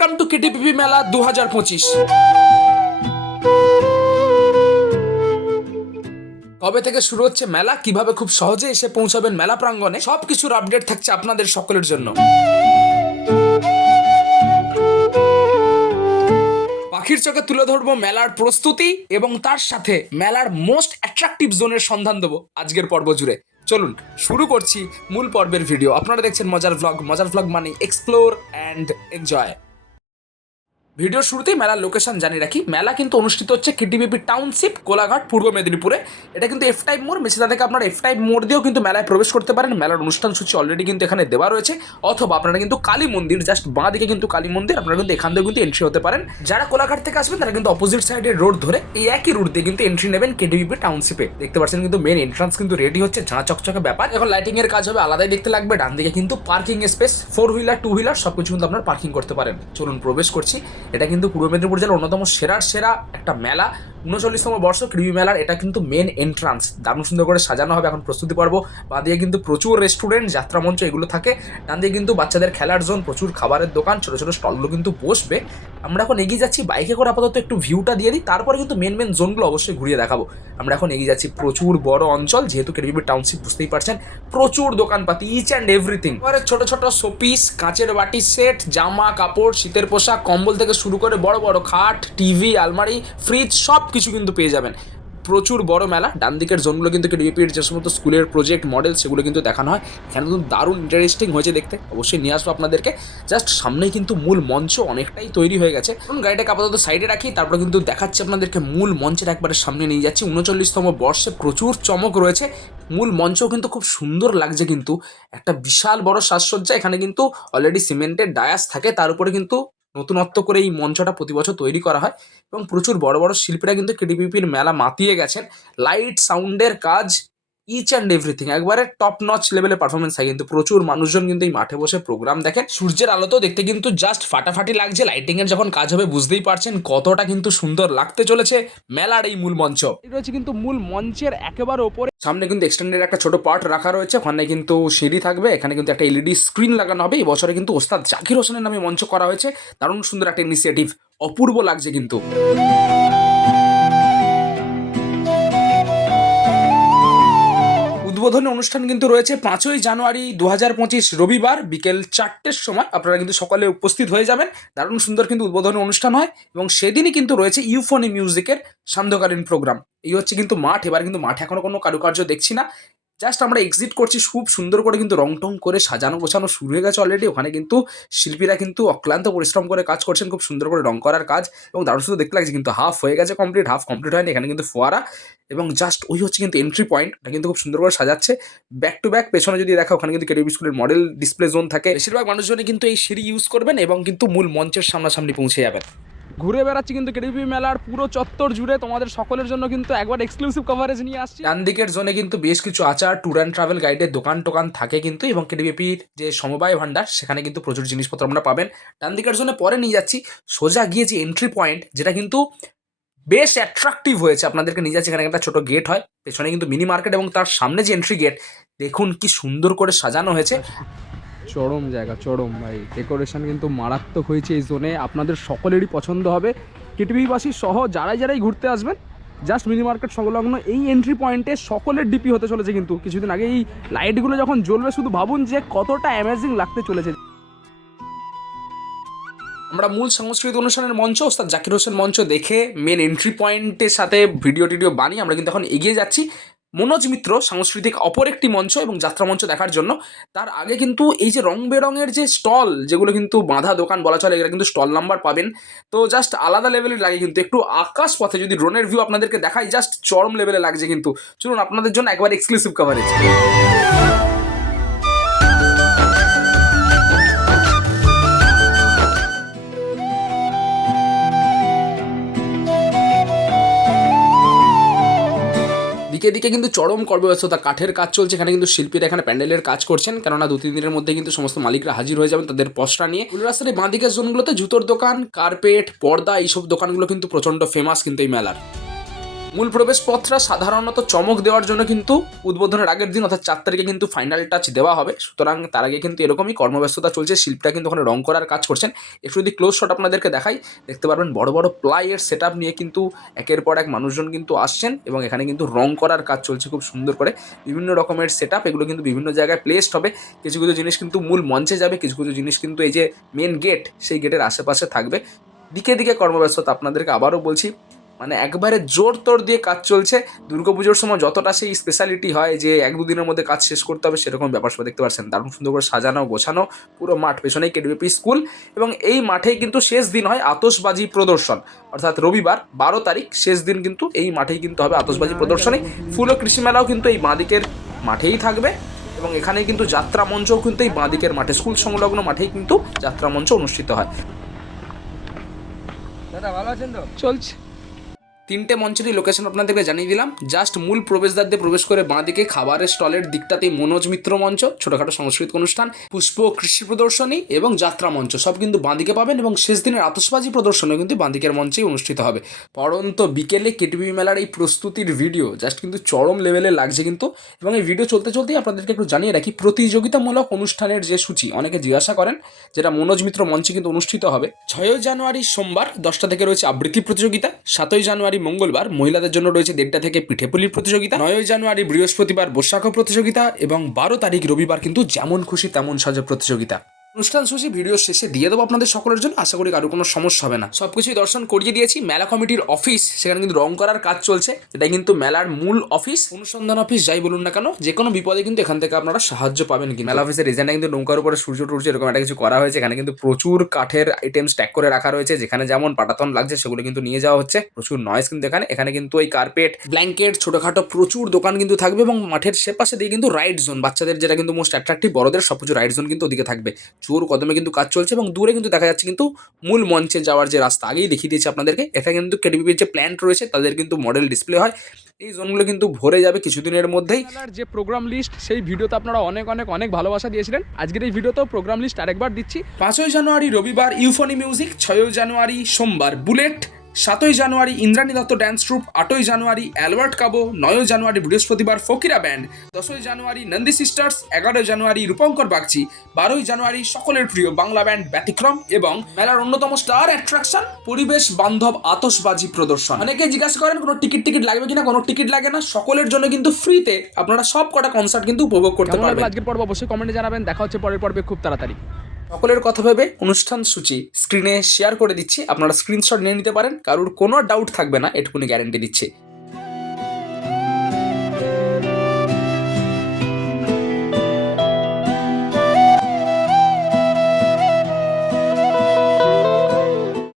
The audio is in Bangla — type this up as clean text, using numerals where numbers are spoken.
ওয়েলকাম টু KTPP মেলা 2025। কবে থেকে শুরু হচ্ছে মেলা, কিভাবে খুব সহজে এসে পৌঁছাবেন মেলা প্রাঙ্গণে, সবকিছুর আপডেট থাকছে আপনাদের সকলের জন্য। পাখির চোখে তুলে ধরবো মেলার প্রস্তুতি এবং তার সাথে মেলার মোস্ট অ্যাট্রাকটিভ জোনের সন্ধান দেবো আজকের পর্ব জুড়ে। চলুন শুরু করছি মূল পর্বের ভিডিও। আপনারা দেখছেন মজার ভ্লগ মানে এক্সপ্লোর অ্যান্ড এনজয়। ভিডিওর শুরুতেই মেলার লোকেশন জানিয়ে রাখি, মেলা কিন্তু অনুষ্ঠিত হচ্ছে KTPP টাউনশিপ, কোলাঘাট, পূর্ব মেদিনীপুরে। এটা কিন্তু F টাইপ মোড়, মেছেদা থেকে আপনারা F টাইপ মোড় দিয়েও কিন্তু মেলায় প্রবেশ করতে পারেন। মেলার অনুষ্ঠান সূচি অলরেডি কিন্তু এখানে দেওয়া রয়েছে, অথবা আপনারা কিন্তু কালী মন্দির, জাস্ট বাঁ দিকে কিন্তু কালী মন্দির, আপনারা কিন্তু এখান থেকে কিন্তু এন্ট্রি হতে পারেন। যারা কোলাঘাট থেকে আসবেন তারা কিন্তু অপোজিট সাইডের রোড ধরে এই একই রুট দিয়ে কিন্তু এন্ট্রি নেবেন KTPP টাউনশিপে। দেখতে পাচ্ছেন কিন্তু মেন এন্ট্রান্স কিন্তু রেডি হচ্ছে, ঝাঁ চকচকে ব্যাপার। এখন লাইটিং এর কাজ হবে, আলাদাই দেখতে লাগবে। ডান দিকে কিন্তু পার্কিং স্পেস, 4 হুইলার 2 হুইলার সবকিছু কিন্তু আপনারা পার্কিং করতে পারেন। চলুন প্রবেশ করছি। এটা কিন্তু পূর্ব মেদিনীপুর জেলার অন্যতম সেরা একটা মেলা, 39তম বর্ষ KTPP মেলার। এটা কিন্তু মেন এন্ট্রান্স, দারুণ সুন্দর করে সাজানো হবে। এখন প্রস্তুতি পর্ব, বাঁ দিয়ে কিন্তু প্রচুর রেস্টুরেন্ট, যাত্রা মঞ্চ এগুলো থাকে। ডান দিয়ে কিন্তু বাচ্চাদের খেলার জোন, প্রচুর খাবারের দোকান, ছোট ছোট স্টলগুলো কিন্তু বসবে। আমরা এখন এগিয়ে যাচ্ছি, বাইকে করে আপাতত একটু ভিউটা দিয়ে দিই, তারপরে কিন্তু মেন জোনগুলো অবশ্যই ঘুরিয়ে দেখাবো। আমরা এখন এগিয়ে যাচ্ছি, প্রচুর বড় অঞ্চল, যেহেতু KTPP টাউনশিপ বুঝতেই পারছেন, প্রচুর দোকানপাতি, ইচ অ্যান্ড এভরিথিং। এবারে ছোট ছোট শোপিস, কাঁচের বাটি সেট, জামা কাপড়, শীতের পোশাক, কম্বল থেকে শুরু করে বড় বড় খাট, টিভি, আলমারি, ফ্রিজ সব কিছু কিন্তু পেয়ে যাবেন। প্রচুর বড় মেলা। ডান দিকের জোনগুলো কিন্তু KTPPর যে সমস্ত স্কুলের প্রজেক্ট মডেল সেগুলো কিন্তু দেখানো হয়। এখানে কিন্তু দারুণ ইন্টারেস্টিং হয়েছে দেখতে, অবশ্যই নিয়ে আসবো আপনাদেরকে। জাস্ট সামনেই কিন্তু মূল মঞ্চ অনেকটাই তৈরি হয়ে গেছে। এখন গাড়িটাকে আপাতত সাইডে রাখি, তারপরে কিন্তু দেখাচ্ছি আপনাদেরকে মূল মঞ্চের একবারে সামনে নিয়ে যাচ্ছি। 39তম বর্ষে প্রচুর চমক রয়েছে। মূল মঞ্চও কিন্তু খুব সুন্দর লাগছে, কিন্তু একটা বিশাল বড় সাজসজ্জা। এখানে কিন্তু অলরেডি সিমেন্টের ডায়াস থাকে, তার উপরে কিন্তু নতুনত্ব করে এই মঞ্চটা প্রতি বছর তৈরি করা হয় এবং প্রচুর বড় বড় শিল্পীরা কিন্তু KTPPর মেলা মাতিয়ে গেছেন। লাইট সাউন্ডের কাজ, ইচ অ্যান্ড এভরিথিং একবারে টপ নচ লেভেলের পারফরমেন্স হয়। কিন্তু প্রচুর মানুষজন কিন্তু এই মাঠে বসে প্রোগ্রাম দেখেন। সূর্যের আলোতেও দেখতে কিন্তু জাস্ট ফাটাফাটি লাগছে। লাইটিং এর যখন কাজ হবে বুঝতেই পারছেন কতটা কিন্তু সুন্দর লাগতে চলেছে মেলার এই মূল মঞ্চ। রয়েছে কিন্তু মূল মঞ্চের একেবারে ওপরে, সামনে কিন্তু এক্সটেন্ডের একটা ছোট পার্ট রাখা রয়েছে, ওখানে কিন্তু সিঁড়ি থাকবে। এখানে কিন্তু একটা LED স্ক্রিন লাগানো হবে। এই বছরে কিন্তু ওস্তাদ জাকির হোসেনের নামে মঞ্চ করা হয়েছে, দারুণ সুন্দর একটা ইনিশিয়েটিভ, অপূর্ব লাগছে কিন্তু। উদ্বোধনী অনুষ্ঠান কিন্তু রয়েছে 5ই জানুয়ারি 2025 রবিবার বিকেল 4টের সময়। আপনারা কিন্তু সকালে উপস্থিত হয়ে যাবেন। দারুণ সুন্দর কিন্তু উদ্বোধনী অনুষ্ঠান হয় এবং সেদিনই কিন্তু রয়েছে ইউফোনি মিউজিকের সান্ধ্যকালীন প্রোগ্রাম। এই হচ্ছে কিন্তু মাঠ। এবার কিন্তু মাঠে এখনো কোনো কারুকার্য দেখছি না, জাস্ট আমরা এক্সিট করছি। খুব সুন্দর করে কিন্তু রং টং করে সাজানো গোছানো শুরু হয়ে গেছে অলরেডি। ওখানে কিন্তু শিল্পীরা কিন্তু অক্লান্ত পরিশ্রম করে কাজ করছেন, খুব সুন্দর করে রং করার কাজ, এবং দারুণ সুন্দর দেখতে লাগছে। কিন্তু হাফ হয়ে গেছে কমপ্লিট, হাফ কমপ্লিট হয়নি। এখানে কিন্তু ফোয়ারা এবং জাস্ট ওই হচ্ছে কিন্তু এন্ট্রি পয়েন্ট, এটা কিন্তু খুব সুন্দর করে সাজাচ্ছে। ব্যাক টু ব্যাক পেছনে যদি দেখা, ওখানে কিন্তু KTPP স্কুলের মডেল ডিসপ্লে জোন থাকে। বেশিরভাগ মানুষজনই কিন্তু এই সিঁড়ি ইউজ করবেন এবং কিন্তু মূল মঞ্চের সামনাসামনি পৌঁছে যাবেন। ঘুরে বেড়াচ্ছি কিন্তু KTPP মেলার পুরো চত্বর জুড়ে, তোমাদের সকলের জন্য কিন্তু একবার এক্সক্লুসিভ কভারেজ নিয়ে আসছি। ডান দিকের জোনে কিন্তু বেশ কিছু আচার, ট্যুর অ্যান্ড ট্রাভেল গাইডের দোকান টোকান থাকে কিন্তু, এবং KTPPর যে সমবায় ভান্ডার সেখানে কিন্তু প্রচুর জিনিসপত্র আমরা পাবেন। ডান দিকের জোনে পরে নিয়ে যাচ্ছি, সোজা গিয়ে যে এন্ট্রি পয়েন্ট, যেটা কিন্তু বেশ অ্যাট্রাকটিভ হয়েছে, আপনাদেরকে নিয়ে যাচ্ছে। এখানে একটা ছোট গেট হয়, পেছনে কিন্তু মিনি মার্কেট, এবং তার সামনে যে এন্ট্রি গেট দেখুন কি সুন্দর করে সাজানো হয়েছে। চরম জায়গা, চরম ভাই, ডেকোরেশন কিন্তু মারাত্মক হয়েছে এই জোনে। আপনাদের সকলেরই পছন্দ হবে, KTPPবাসী সহ যারাই ঘুরতে আসবেন। জাস্ট মিনি মার্কেট সংলগ্ন এই এন্ট্রি পয়েন্টে সকলের ডিপি হতে চলেছে কিন্তু কিছুদিন আগে। এই লাইটগুলো যখন জ্বলবে শুধু ভাবুন যে কতটা অ্যামেজিং লাগতে চলেছে। আমরা মূল সাংস্কৃতিক অনুষ্ঠানের মঞ্চ, ওস্তাদ জাকির হোসেন মঞ্চ দেখে মেন এন্ট্রি পয়েন্টের সাথে ভিডিও টিডিও বানিয়ে আমরা কিন্তু এখন এগিয়ে যাচ্ছি মনোজ মিত্র সাংস্কৃতিক অপর একটি মঞ্চ এবং যাত্রা মঞ্চ দেখার জন্য। তার আগে কিন্তু এই যে রং বেরঙের যে স্টল, যেগুলো কিন্তু বাঁধা দোকান বলা চলে, এগুলো কিন্তু স্টল নাম্বার পাবেন। তো জাস্ট আলাদা লেভেলের লাগে কিন্তু। একটু আকাশ পথে যদি ড্রোনের ভিউ আপনাদেরকে দেখাই, জাস্ট চরম লেভেলে লাগছে কিন্তু। চলুন আপনাদের জন্য একবার এক্সক্লুসিভ কভারেজ। দিকে দিকে কিন্তু চরম কর্মব্যস্ততা, কাঠের কাজ চলছে। এখানে কিন্তু শিল্পীরা এখানে প্যান্ডেলের কাজ করছেন, কেননা 2-3 দিনের মধ্যে কিন্তু সমস্ত মালিকরা হাজির হয়ে যাবেন তাদের পসরা নিয়ে। ফুল রাস্তার বাঁ দিকের জোনগুলোতে জুতোর দোকান, কার্পেট, পর্দা, এইসব দোকানগুলো কিন্তু প্রচণ্ড ফেমাস কিন্তু এই মেলার। মূল প্রবেশপথটা সাধারণত চমক দেওয়ার জন্য কিন্তু উদ্বোধনের আগের দিন অর্থাৎ 4 তারিখে কিন্তু ফাইনাল টাচ দেওয়া হবে। সুতরাং তার আগে কিন্তু এরকমই কর্মব্যস্ততা চলছে, শিল্পীরা কিন্তু ওখানে রং করার কাজ করছেন। একটু যদি ক্লোজ শট আপনাদেরকে দেখাই, দেখতে পারবেন বড় বড় প্লাইয়ের সেট আপ নিয়ে কিন্তু একের পর এক মানুষজন কিন্তু আসছেন এবং এখানে কিন্তু রং করার কাজ চলছে খুব সুন্দর করে। বিভিন্ন রকমের সেট আপ, এগুলো কিন্তু বিভিন্ন জায়গায় প্লেসড হবে। কিছু কিছু জিনিস কিন্তু মূল মঞ্চে যাবে, কিছু কিছু জিনিস কিন্তু এই যে মেন গেট সেই গেটের আশেপাশে থাকবে। দিকে দিকে কর্মব্যস্ততা, আপনাদেরকে আবারও বলছি মানে একবারে জোর তোর দিয়ে কাজ চলছে। দুর্গাপুজোর সময় যতটা সেই স্পেশালিটি হয় যে 1-2 দিনের মধ্যে কাজ শেষ করতে হবে, সেরকম ব্যাপার সব দেখতে পাচ্ছেন। দারুণ সুন্দর করে সাজানো গোছানো পুরো মাঠ, পেছনেই KTPP স্কুল এবং এই মাঠেই কিন্তু শেষ দিন হয় আতশবাজি প্রদর্শন। অর্থাৎ রবিবার 12 তারিখ শেষ দিন কিন্তু এই মাঠেই কিন্তু হবে আতশবাজি প্রদর্শনী। ফুল ও কৃষি মেলাও কিন্তু এই বাঁদিকের মাঠেই থাকবে এবং এখানে কিন্তু যাত্রা মঞ্চও কিন্তু এই বাঁদিকের মাঠে, স্কুল সংলগ্ন মাঠেই কিন্তু যাত্রা মঞ্চ অনুষ্ঠিত হয়। দাদা ভালো আছেন তো? চলছে। 3টে মঞ্চেরই লোকেশন আপনাদেরকে জানিয়ে দিলাম। জাস্ট মূল প্রবেশদ্বার দিয়ে প্রবেশ করে বাঁদিকে খাবারের স্টলের দিকটাতেই মনোজ মিত্র মঞ্চ, ছোটোখাটো সাংস্কৃতিক অনুষ্ঠান, পুষ্প কৃষি প্রদর্শনী এবং যাত্রা মঞ্চ সব কিন্তু বাঁদিকে পাবেন এবং শেষ দিনের আতশবাজি প্রদর্শনীও কিন্তু বাঁদিকের মঞ্চেই অনুষ্ঠিত হবে। পরন্ত বিকেলে KTPP মেলার এই প্রস্তুতির ভিডিও জাস্ট কিন্তু চরম লেভেলে লাগছে কিন্তু। এবং এই ভিডিও চলতে চলতেই আপনাদেরকে একটু জানিয়ে রাখি, প্রতিযোগিতামূলক অনুষ্ঠানের যে সূচি অনেকে জিজ্ঞাসা করেন, যেটা মনোজ মিত্র মঞ্চে কিন্তু অনুষ্ঠিত হবে। 6 জানুয়ারি সোমবার 10টা থেকে রয়েছে আবৃত্তি প্রতিযোগিতা, 7 জানুয়ারি মঙ্গলবার মহিলাদের জন্য রয়েছে 1:30টা থেকে পিঠেপুলির প্রতিযোগিতা, 9 জানুয়ারি বৃহস্পতিবার বৈশাখ প্রতিযোগিতা এবং 12 তারিখ রবিবার কিন্তু যেমন খুশি তেমন সাজো প্রতিযোগিতা। অনুষ্ঠান সূচি ভিডিও শেষে দিয়ে দেবো আপনাদের সকলের জন্য, আশা করি কারো কোনো সমস্যা হবে না। সবকিছুই দর্শন করিয়ে দিয়েছি। মেলা কমিটির অফিস, সেখানে কিন্তু রং করার কাজ চলছে। এটা কিন্তু মেলার মূল অফিস, অনুসন্ধান অফিস যাই বলুন না কেন, যে কোনো বিপদে কিন্তু এখান থেকে আপনারা সাহায্য পাবেন। কিন্তু মেলা অফিসের ডিজাইনটা কিন্তু নৌকার উপরে সূর্য টুর্য এরকম একটা কিছু করা হয়েছে। এখানে কিন্তু প্রচুর কাঠের আইটেম স্ট্যাক করে রাখা রয়েছে, যেখানে যেমন পাটাতন লাগছে সেগুলো কিন্তু নিয়ে যাওয়া হচ্ছে। প্রচুর নয়েজ কিন্তু এখানে কিন্তু ওই কার্পেট, ব্ল্যাঙ্কেট, ছোটোখাটো প্রচুর দোকান কিন্তু থাকবে এবং মাঠের সে পাশে দিয়ে কিন্তু রাইড জোন, বাচ্চাদের যেটা কিন্তু মোস্ট অ্যাট্রাকটিভ, বড়দের সব কিছু রাইড জোন কিন্তু ওদিকে থাকবে। জোর কদমে কিন্তু কাজ চলছে এবং দূরে কিন্তু দেখা যাচ্ছে কিন্তু মূল মঞ্চে যাওয়ার যে রাস্তা, আগেই দেখিয়ে দিয়েছি আপনাদেরকে। এখানে কিন্তু KTPPর যে প্ল্যান্ট রয়েছে তাদের কিন্তু মডেল ডিসপ্লে হয়। এই জোনগুলো কিন্তু ভরে যাবে কিছুদিনের মধ্যেই। যে প্রোগ্রাম লিস্ট, সেই ভিডিওতে আপনারা অনেক অনেক অনেক ভালোবাসা দিয়েছিলেন। আজকের এই ভিডিওতেও প্রোগ্রাম লিস্ট আরেকবার দিচ্ছি। 5 জানুয়ারি রবিবার ইউফনি মিউজিক, 6 জানুয়ারি সোমবার বুলেট, 7 জানুয়ারি ইন্দ্রাণী দত্ত ড্যান্স ট্রুপ, 8 জানুয়ারি অ্যালবার্ট কাবো, 9 জানুয়ারি বৃহস্পতিবার ফকিরা ব্যান্ড, 10 জানুয়ারি নন্দী সিস্টার্স, 11 জানুয়ারি রূপঙ্কর বাগচি, 12 জানুয়ারি সকলের প্রিয় বাংলা ব্যান্ড ব্যতিক্রম এবং মেলার অন্যতম স্টার অ্যাট্রাকশন পরিবেশ বান্ধব আতশবাজি প্রদর্শন। অনেকে জিজ্ঞাসা করেন কোনো টিকিট লাগবে কিনা, কোনো টিকিট লাগে না, সকলের জন্য কিন্তু ফ্রিতে আপনারা সব কটা কনসার্ট কিন্তু উপভোগ করতে পারবেন। আজকের পর্ব অবশ্যই কমেন্টে জানাবেন। দেখা হচ্ছে পরের পর্বে খুব তাড়াতাড়ি। সকলের কথা ভেবে অনুষ্ঠান সূচি স্ক্রিনে শেয়ার করে দিচ্ছি, আপনারা স্ক্রিনশট নিয়ে নিতে পারেন, কারোর কোনো ডাউট থাকবে না, এটুকুনি গ্যারেন্টি দিচ্ছি।